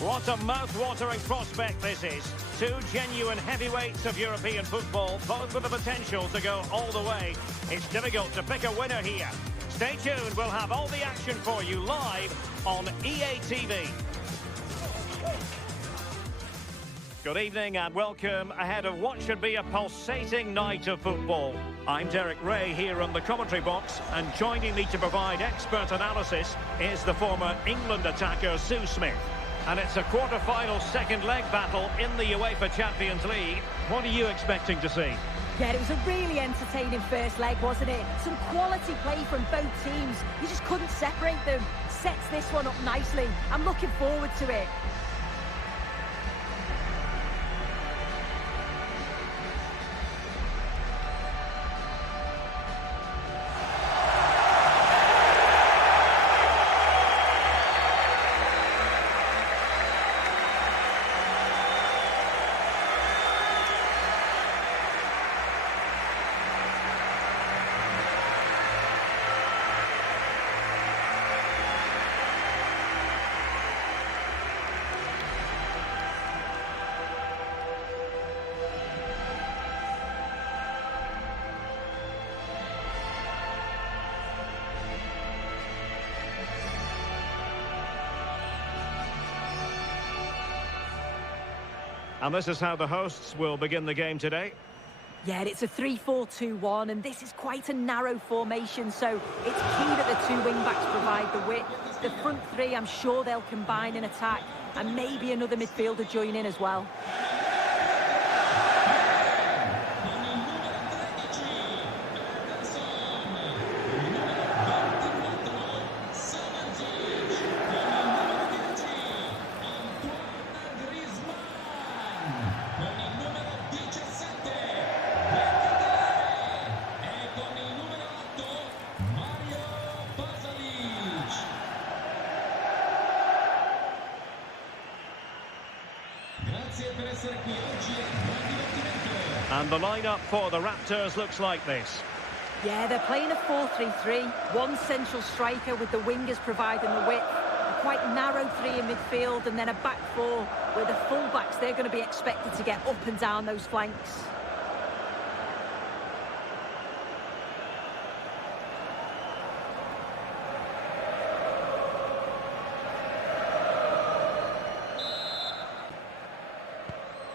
What a mouth-watering prospect this is. Two genuine heavyweights of European football, both with the potential to go all the way. It's difficult to pick a winner here. Stay tuned, we'll have all the action for you live on EA TV. Good evening and welcome ahead of what should be a pulsating night of football. I'm Derek Ray here on the commentary box, and joining me to provide expert analysis is the former England attacker Sue Smith. And it's a quarter-final second leg battle in the UEFA Champions League. What are you expecting to see? Yeah, it was a really entertaining first leg, wasn't it? Some quality play from both teams. You just couldn't separate them. Sets this one up nicely. I'm looking forward to it. And this is how the hosts will begin the game today. Yeah, it's a 3-4-2-1, and this is quite a narrow formation, so it's key that the two wing-backs provide the width. The front three, I'm sure they'll combine in attack, and maybe another midfielder join in as well. And the lineup for the Raptors looks like this. Yeah, they're playing a 4-3-3. One central striker with the wingers providing the width. A quite narrow three in midfield, and then a back four where the full-backs, they're going to be expected to get up and down those flanks.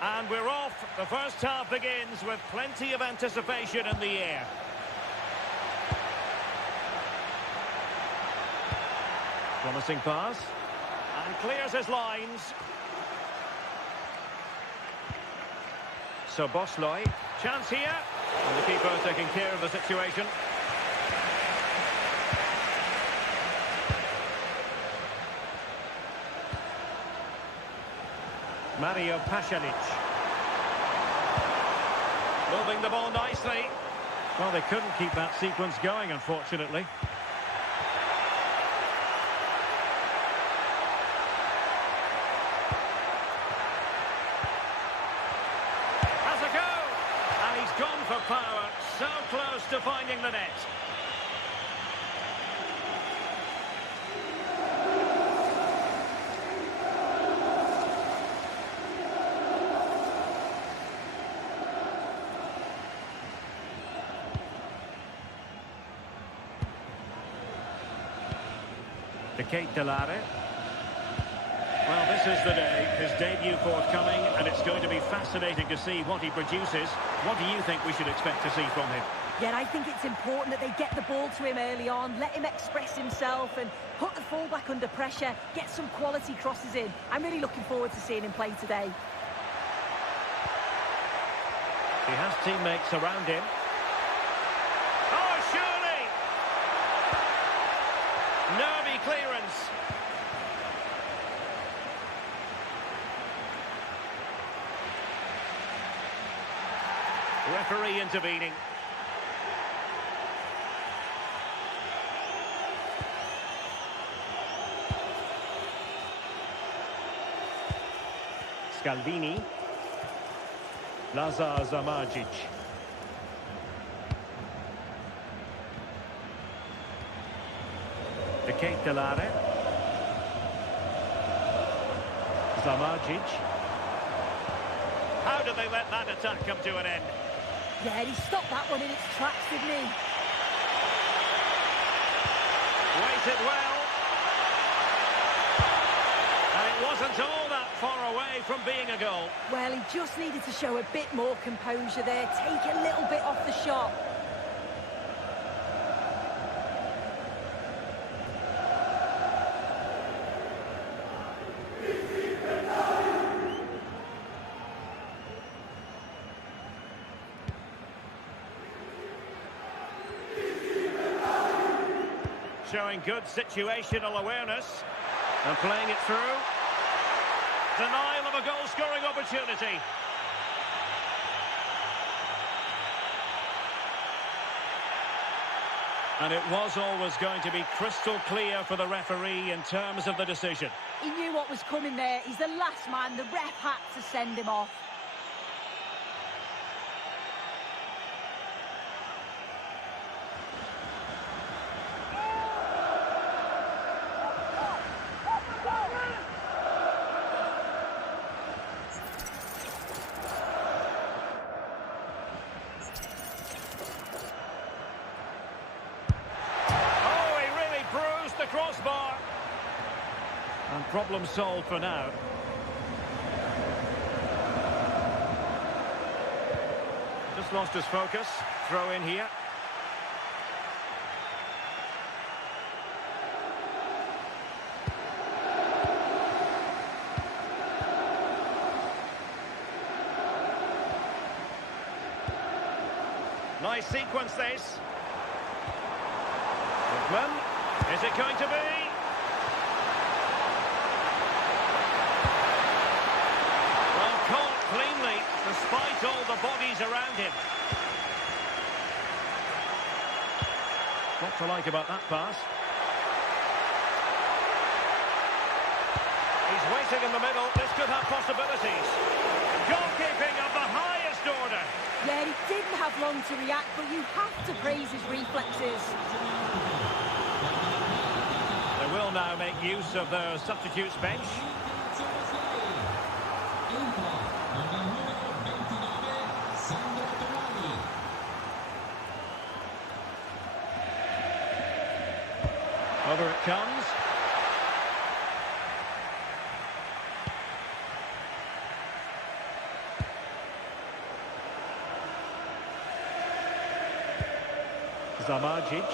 And we're off. The first half begins with plenty of anticipation in the air. Promising pass. And clears his lines. So Bosloy. Chance here. And the keeper taking care of the situation. Mario Pasalic. Moving the ball nicely. Well, they couldn't keep that sequence going, unfortunately. Has a go! And he's gone for power. So close to finding the net. Kate Delare. Well, this is the day, his debut forthcoming, and it's going to be fascinating to see what he produces. What do you think we should expect to see from him? Yeah, I think it's important that they get the ball to him early on, let him express himself and put the fullback under pressure, get some quality crosses in. I'm really looking forward to seeing him play today. He has teammates around him. Oh, surely! Nervy clearance. Referee intervening. Scalvini. Lazar Zamardzic. De Kate Delare. Zamardzic. How did they let that attack come to an end? Yeah, he stopped that one in its tracks, didn't he? Waited well. And it wasn't all that far away from being a goal. Well, he just needed to show a bit more composure there, take a little bit off the shot. Showing good situational awareness and playing it through. Denial of a goal-scoring opportunity. And it was always going to be crystal clear for the referee in terms of the decision. He knew what was coming there. He's the last man. The ref had to send him off. Crossbar. And problem solved for now. Just lost his focus. Throw in here. Nice sequence this. Goodman. Is it going to be? Well, caught cleanly, despite all the bodies around him. What to like about that pass? He's waiting in the middle. This could have possibilities. Goalkeeping of the highest order. Yeah, he didn't have long to react, but you have to praise his reflexes. Will now make use of their substitutes bench. Over it comes. Zamardzic.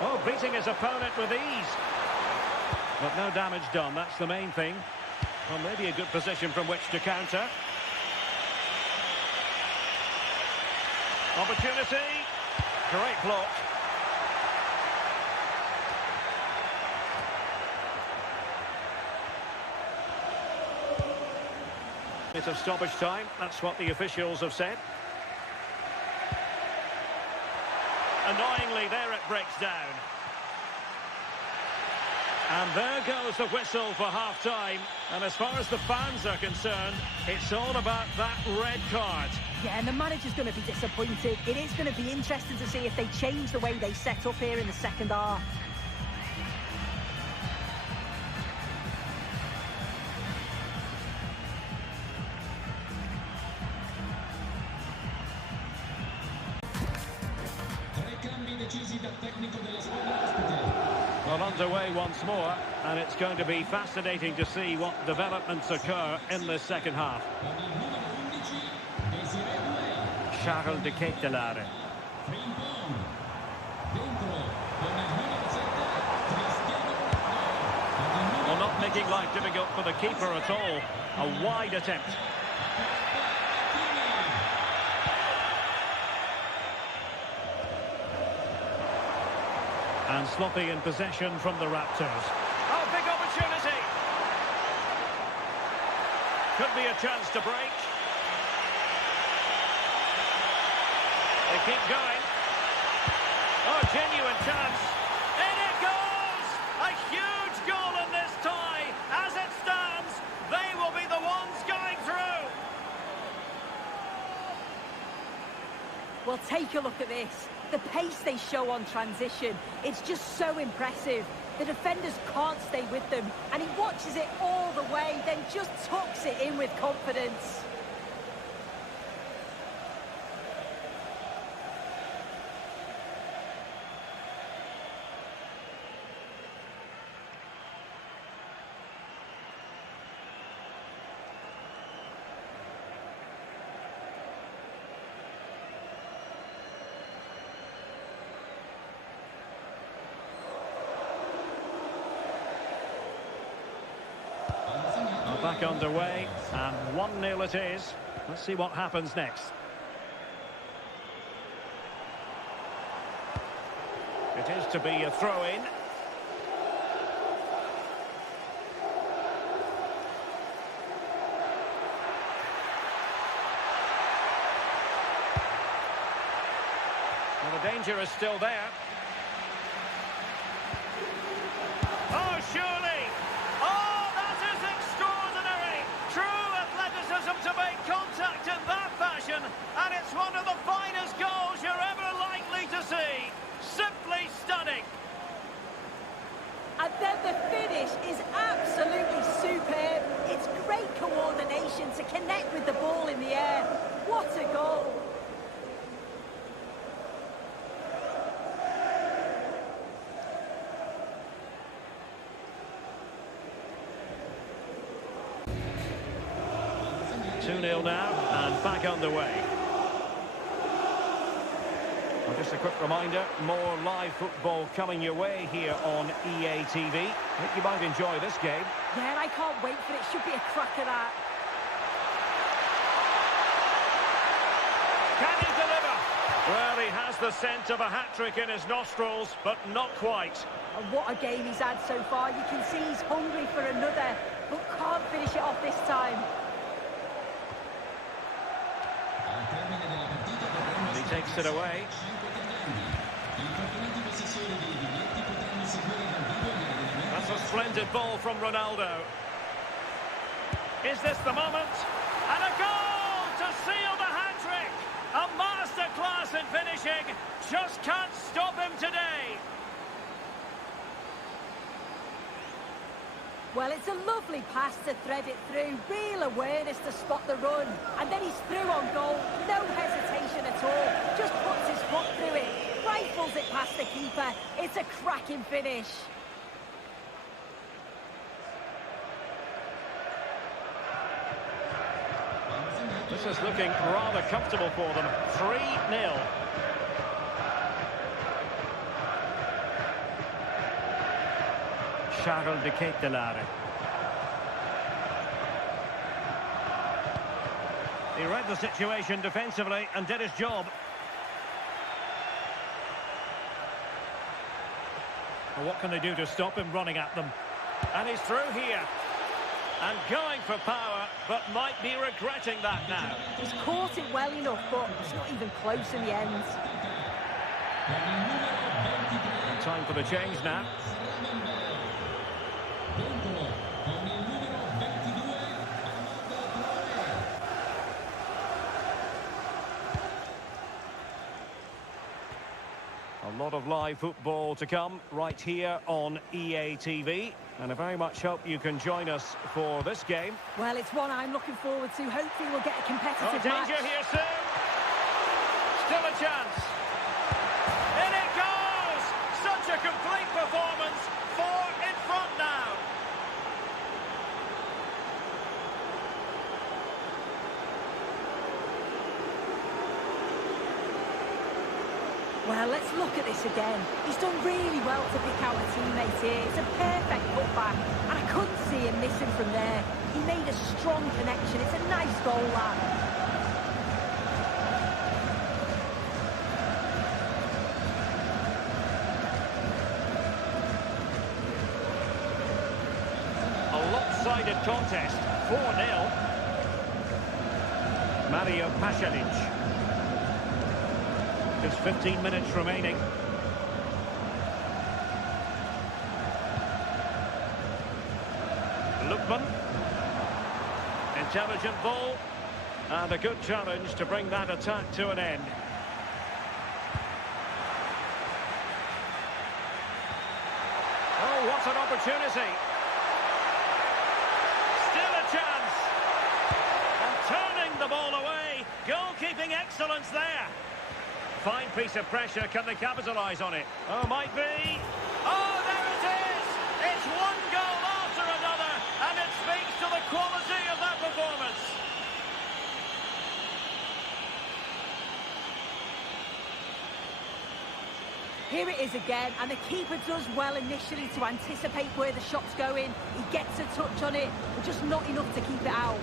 Oh, beating his opponent with ease. But no damage done, that's the main thing. Well, maybe a good position from which to counter. Opportunity. Great block. Bit of stoppage time, that's what the officials have said. Annoyingly, there it breaks down. And there goes the whistle for half-time. And as far as the fans are concerned, it's all about that red card. Yeah, and the manager's going to be disappointed. It is going to be interesting to see if they change the way they set up here in the second half. Well, underway once more, and it's going to be fascinating to see what developments occur in the second half. Charles de Ketelaere. Well, not making life difficult for the keeper at all. A wide attempt. And sloppy in possession from the Raptors. Oh, big opportunity! Could be a chance to break. They keep going. Oh, genuine chance. In it goes! A huge goal in this tie. As it stands, they will be the ones going through. Well, take a look at this. The pace they show on transition, it's just so impressive. The defenders can't stay with them, and he watches it all the way, then just tucks it in with confidence. Back underway, and 1-0 it is. Let's see what happens next. It is to be a throw-in. Well, the danger is still there. Oh, surely! To make contact in that fashion, and it's one of the finest goals you're ever likely to see. Simply stunning. And then the finish is absolutely superb. It's great coordination to connect with the ball in the air. What a goal. Two 2-0 now, and back underway. Well, just a quick reminder, more live football coming your way here on EA TV. I think you might enjoy this game. Yeah, and I can't wait for it. Should be a cracker, that. Can he deliver? Well, he has the scent of a hat-trick in his nostrils, but not quite. And what a game he's had so far. You can see he's hungry for another, but can't finish it off this time. He takes it away. That's a splendid ball from Ronaldo. Is this the moment? And a goal to seal the hat-trick! A masterclass in finishing. Just can't stop him today. Well, it's a lovely pass to thread it through. Real awareness to spot the run. And then he's through on goal. No hesitation at all. Just puts his foot through it. Rifles it past the keeper. It's a cracking finish. This is looking rather comfortable for them. 3-0. Charles de Ketelaere. He read the situation defensively and did his job. Well, what can they do to stop him running at them? And he's through here. And going for power, but might be regretting that now. He's caught it well enough, but it's not even close in the end. Time for the change now. A lot of live football to come right here on EA TV. And I very much hope you can join us for this game. Well, it's one I'm looking forward to. Hopefully we'll get a competitive danger match. Here soon. Still a chance. In it goes! Such a complete performance. 4 in front now. Well, let's look at this again. He's done really well to pick out a teammate here. It's a perfect putback, and I couldn't see him missing from there. He made a strong connection. It's a nice goal, that. A lopsided contest. 4-0. Mario Pasalic. There's 15 minutes remaining. Lookman. Intelligent ball. And a good challenge to bring that attack to an end. Oh, what an opportunity. Still a chance. And turning the ball away. Goalkeeping excellence there. Fine piece of pressure. Can they capitalise on it? Oh, might be. Oh, there it is. It's one goal after another. And it speaks to the quality of that performance. Here it is again, and the keeper does well initially to anticipate where the shot's going. He gets a touch on it, but just not enough to keep it out.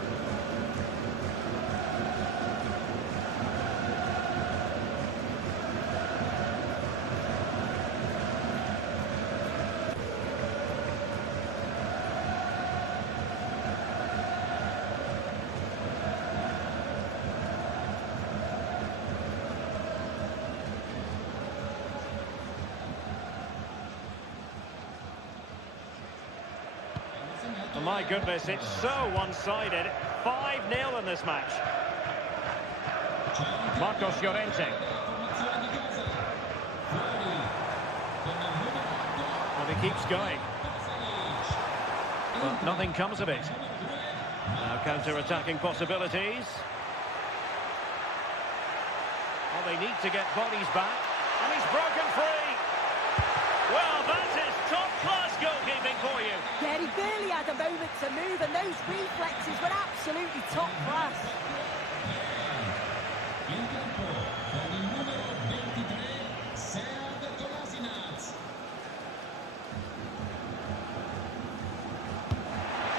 Oh, my goodness, it's so one-sided. 5-0 in this match. Marcos Llorente. And he keeps going. But nothing comes of it. Now counter-attacking possibilities. Well, they need to get bodies back. And he's broken free. Well, that is top-class goalkeeping for you. Yeah, he barely had a moment to move, and those reflexes were absolutely top class.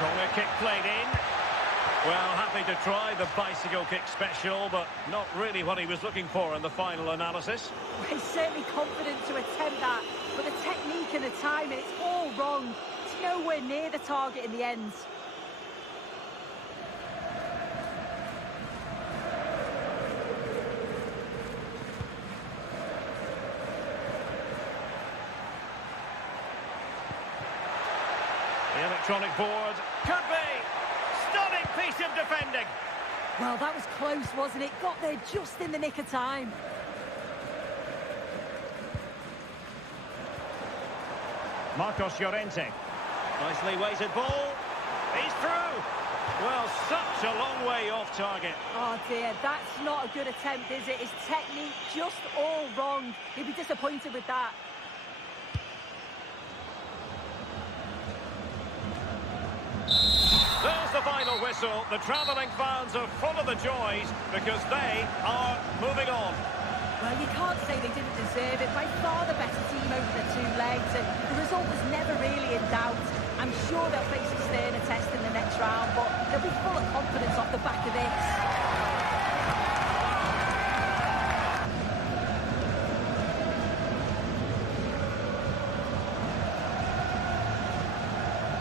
Corner kick played in. Well, happy to try the bicycle kick special, but not really what he was looking for in the final analysis. He's certainly confident to attempt that, but the technique and the timing, it's all wrong. It's nowhere near the target in the end. The electronic board could be. Stunning piece of defending. Well, that was close, wasn't it? Got there just in the nick of time. Marcos Llorente. Nicely weighted ball. He's through. Well, such a long way off target. Oh dear, that's not a good attempt, is it? His technique just all wrong. He'll be disappointed with that. There's the final whistle. The travelling fans are full of the joys because they are moving on. Well, you can't say they didn't deserve it. By far the better team over the two legs, and the result was never really in doubt. I'm sure they'll face a sterner test in the next round, but they'll be full of confidence off the back of this.